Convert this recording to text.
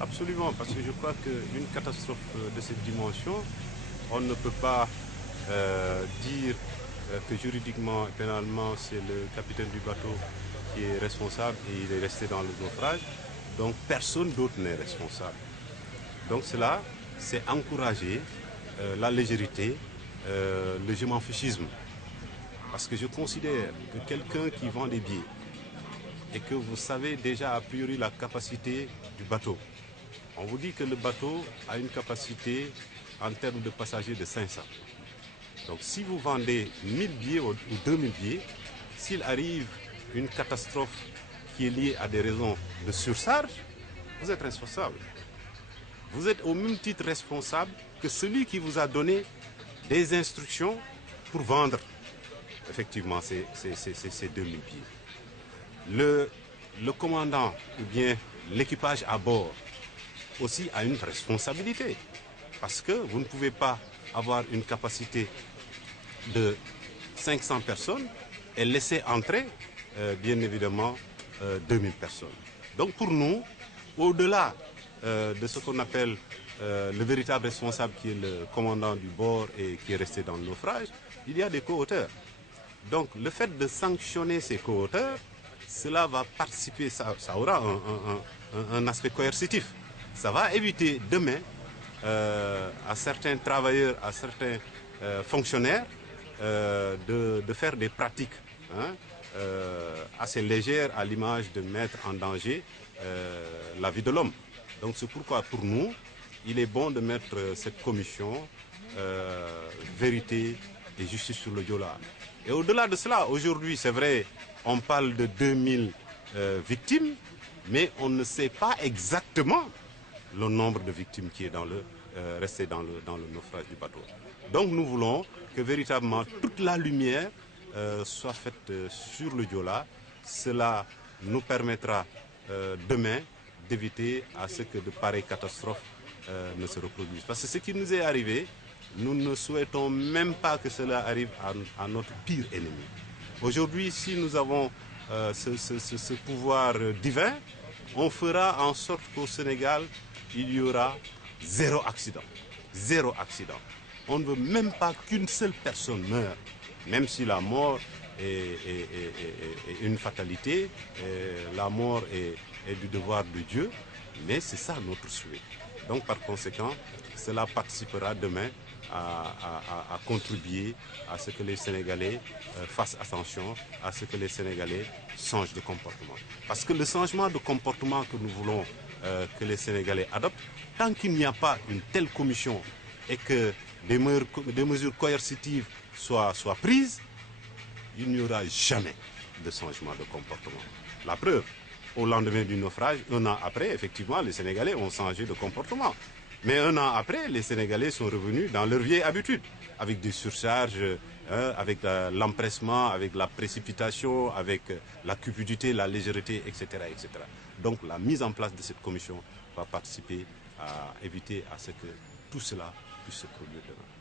Absolument, parce que je crois qu'une catastrophe de cette dimension, on ne peut pas dire que juridiquement et pénalement c'est le capitaine du bateau qui est responsable et il est resté dans le naufrage. Donc personne d'autre n'est responsable. Donc cela, c'est encourager la légèreté, le je m'en fichisme. Parce que je considère que quelqu'un qui vend des billets et que vous savez déjà a priori la capacité du bateau, on vous dit que le bateau a une capacité en termes de passagers de 500. Donc si vous vendez 1000 billets ou 2000 billets, s'il arrive une catastrophe qui est liée à des raisons de surcharge, vous êtes responsable. Vous êtes au même titre responsable que celui qui vous a donné des instructions pour vendre effectivement ces 2000 billets. Le commandant ou bien l'équipage à bord aussi a une responsabilité parce que vous ne pouvez pas avoir une capacité de 500 personnes et laisser entrer bien évidemment 2000 personnes. Donc pour nous, au-delà de ce qu'on appelle le véritable responsable qui est le commandant du bord et qui est resté dans le naufrage, il y a des co-auteurs. Donc le fait de sanctionner ces co-auteurs, cela va participer, ça aura un aspect coercitif. Ça va éviter demain à certains travailleurs, à certains fonctionnaires de faire des pratiques assez légères à l'image de mettre en danger la vie de l'homme. Donc c'est pourquoi pour nous, il est bon de mettre cette commission vérité et justice sur le Joola. Et au-delà de cela, aujourd'hui, c'est vrai, on parle de 2000 victimes, mais on ne sait pas exactement le nombre de victimes qui est resté dans le naufrage du bateau. Donc nous voulons que véritablement toute la lumière soit faite sur le Joola. Cela nous permettra demain d'éviter à ce que de pareilles catastrophes ne se reproduisent. Parce que ce qui nous est arrivé, nous ne souhaitons même pas que cela arrive à notre pire ennemi. Aujourd'hui, si nous avons ce pouvoir divin, on fera en sorte qu'au Sénégal, il y aura zéro accident. Zéro accident. On ne veut même pas qu'une seule personne meure, même si la mort est une fatalité, la mort est du devoir de Dieu, mais c'est ça notre souhait. Donc par conséquent, cela participera demain à contribuer à ce que les Sénégalais fassent attention, à ce que les Sénégalais changent de comportement. Parce que le changement de comportement que nous voulons que les Sénégalais adoptent, tant qu'il n'y a pas une telle commission et que des mesures coercitives soient prises, il n'y aura jamais de changement de comportement. La preuve, au lendemain du naufrage, un an après, effectivement, les Sénégalais ont changé de comportement. Mais un an après, les Sénégalais sont revenus dans leur vieille habitude, avec des surcharges, avec l'empressement, avec la précipitation, avec la cupidité, la légèreté, etc., etc. Donc la mise en place de cette commission va participer à éviter à ce que tout cela puisse se produire demain.